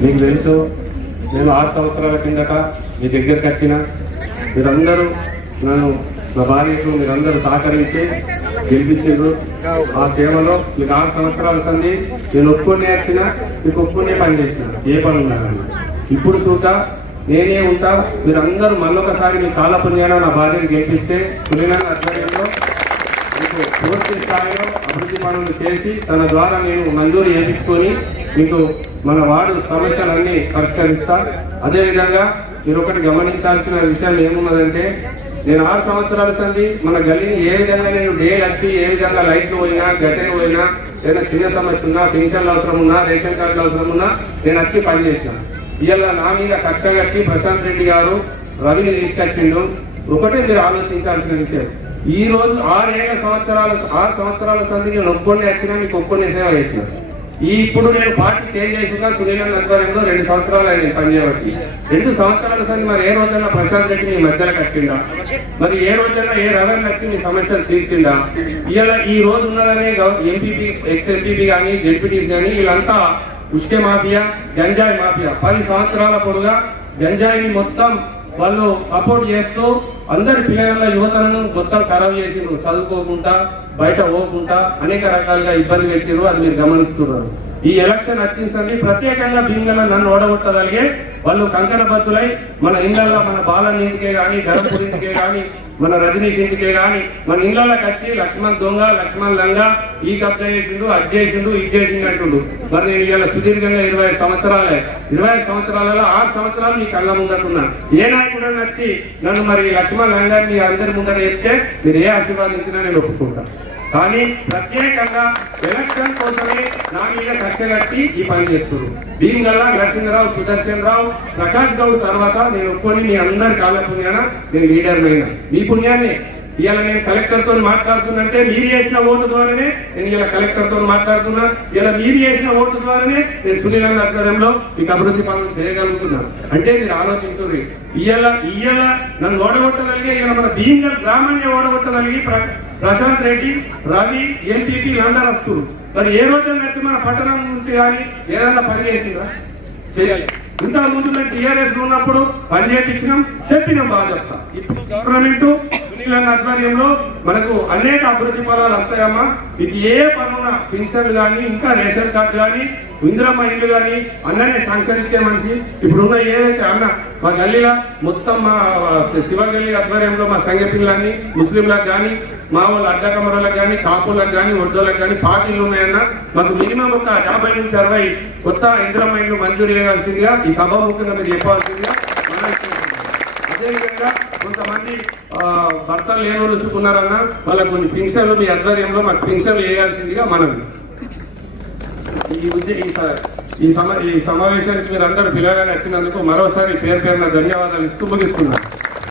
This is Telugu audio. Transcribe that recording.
మీకు తెలుసు నేను ఆరు సంవత్సరాల కిందట మీ దగ్గరికి వచ్చిన. మీరందరూ నన్ను నా భార్యకు మీరందరూ సహకరించి గెలిపించారు ఆ సేవలో మీకు ఆరు సంవత్సరాల సంది నేను ఒప్పుకునే వచ్చిన మీకు ఒప్పుకునే పని చేసిన ఏ పని ఉన్నా ఇప్పుడు చూట నేనే ఉంటా మీరందరూ మళ్ళొకసారి మీ కాల పుణ్యాన నా భార్యను గెలిపిస్తే పుణ్యాన అధ్వర్యంలో మీకు పూర్తి స్థాయిలో అభివృద్ధి పనులు చేసి తన ద్వారా నేను మంజూరు చేయించుకొని మీకు మన వార్డు సమస్యలన్నీ పరిష్కరిస్తా. అదేవిధంగా మీరు ఒకటి గమనించాల్సిన విషయం ఏమున్నదంటే నేను ఆరు సంవత్సరాల సంది మన గలిని ఏ విధంగా నేను డే వచ్చి ఏ విధంగా లైట్లు పోయినా గటెలు పోయినా ఏదైనా చిన్న సమస్య ఉన్నా పెన్షన్లు అవసరం ఉన్నా రేషన్ కార్డులు అవసరం ఉన్నా నేను వచ్చి పనిచేసిన ఇవాళ నా మీద కక్ష కట్టి ప్రశాంత్ రెడ్డి గారు రవిని తీసుకొచ్చిండు. ఒకటే మీరు ఆలోచించాల్సిన విషయం. ఈ రోజు ఆరేళ్ళ సంవత్సరాల ఆరు సంవత్సరాల సంధికి నొక్కొని వచ్చినా మీకు ఒక్కొని సేవ చేసిన. ఈ ఇప్పుడు నేను పార్టీ చేంజ్ చేసినా సునీల ఆధ్వర్యంలో రెండు సంవత్సరాలు అయింది పనిచేయబట్టి రెండు సంవత్సరాల సంధి మరి ఏ రోజైనా ప్రశాంత్ రెడ్డి మీ మధ్యలో కట్టిందా? మరి ఏ రోజైనా ఏ రవణ వచ్చి మీ సమస్యలు తీర్చిందా? ఇలా ఈ రోజు ఉన్నదనే ఎంపీపీ ఎక్స్ ఎంపీపీ కానీ జెడ్పీటీసీ కానీ వీళ్ళంతా ఉష్కే మాఫియా గంజాయి మాఫియా. పది సంవత్సరాల పొడుగా గంజాయిని మొత్తం వాళ్ళు సపోర్ట్ చేస్తూ అందరి పిల్లల యువతను మొత్తం ఖరాబ్ చేసిండ్రు. చదువుకోకుండా బయట పోకుండా అనేక రకాలుగా ఇబ్బంది పెట్టిరు అది మీరు గమనిస్తున్నారు. ఈ ఎలక్షన్ వచ్చింది ప్రత్యేకంగా భీమల నన్ను ఓడగొట్టగలిగే వాళ్ళు కంకణబద్దులై మన ఇళ్ళలో మన బాలన్ ఇంటికే కానీ ధరపూర్ ఇంటికే కానీ మన రజనీష్ ఇంటికే కానీ మన ఇళ్ళలోకి వచ్చి లక్ష్మణ్ దొంగ లక్ష్మణ్ లంగా ఈ కబ్జా చేసిండు అది చేసిండు ఇది చేసిండు అంటుండు. మరి నేను ఇవాళ సుదీర్ఘంగా ఇరవై ఐదు సంవత్సరాలే. ఇరవై ఐదు సంవత్సరాలలో ఆరు సంవత్సరాలు మీ కళ్ళ ముందటున్నా ఏ నాయకుడు నచ్చి నన్ను మరి లక్ష్మణ్ లంగా మీ అందరి ముందర ఎత్తే మీరు ఏ ఆశీర్వాదించినా నేను ఒప్పుకుంటాను కానీ ప్రత్యేకంగా ఎలక్షన్ కోసమే నా మీద కక్ష కట్టి ఈ పని చేస్తున్నారు. గల నరసింహరావు సుదర్శన్ రావు ప్రకాష్ గౌడ్ తర్వాత నేను ఒప్పుకొని మీ అందరి కాలపుణ్యాన నేను లీడర్ అయినా. మీ పుణ్యాన్ని ఇవాళ నేను కలెక్టర్తో మాట్లాడుతున్నంటే మీరు చేసిన ఓటు ద్వారానే నేను ఇలా కలెక్టర్తో మాట్లాడుతున్నా. ఇలా మీరు చేసిన ఓటు ద్వారానే నేను సునీల ఆధ్వర్యంలో మీకు అభివృద్ధి పనులు చేయగలుగుతున్నా. అంటే మీరు ఆలోచించుది ఇయ్యాల ఇవాళ నన్ను ఓడగొట్టగలిగే ఇలా మన భీమగల్ గ్రామాన్ని ఓడగొట్టగలిగి ప్ర- ప్రశాంత్ రెడ్డి రవి ఎంపీపీ అందరూ మరి ఏ రోజు వచ్చి మన పట్టణం నుంచి కానీ ఏదైనా పని చేసిందా? చేయాలి. ఇంత ముందు మేము టీఆర్ఎస్ ఉన్నప్పుడు పని చేయించినాం చెప్పినాం బాగా చెప్తా. ఇప్పుడు గవర్నమెంట్ సునీల్ ఆధ్వర్యంలో మనకు అనేక అభివృద్ధి ఫలాలు వస్తాయమ్మా. ఇది ఏ పనున్నా పెన్షన్ కానీ ఇంకా రేషన్ కార్డు కానీ ఇందిరమ్మ ఇల్లు కానీ అన్ననే శాంక్షన్ ఇచ్చే మనిషి ఇప్పుడు ఉన్న ఏదైతే అన్న మా గల్లీలో మొత్తం మా శివగల్లి ఆధ్వర్యంలో మా సంఘ పిల్లలని ముస్లింలకు కానీ మా వాళ్ళు అడ్డకమరలకు కానీ కాపులకు కానీ ఒడ్డోలకు కానీ పార్టీలు ఉన్నాయన్న. మాకు మినిమం ఒక యాభై నుంచి అరవై కొత్త ఇందిరమ్మ ఇల్లు మంజూరు చేయాల్సిందిగా ఈ సభాముఖంగా మీరు చెప్పాల్సిందిగా అదేవిధంగా కొంతమంది ఆ, భర్తలు లేని వాళ్ళు చూసుకున్నారన్న వాళ్ళకు కొన్ని పింఛన్లు మీ ఆధ్వర్యంలో మాకు పింఛన్లు వేయాల్సిందిగా మనం ఈ ఈ స- ఈ సమ ఈ సమావేశానికి మీరు అందరూ పిల్లగానే వచ్చినందుకు మరోసారి పేరు పేరున ధన్యవాదాలు ఇస్తూ ముగిస్తున్నాను.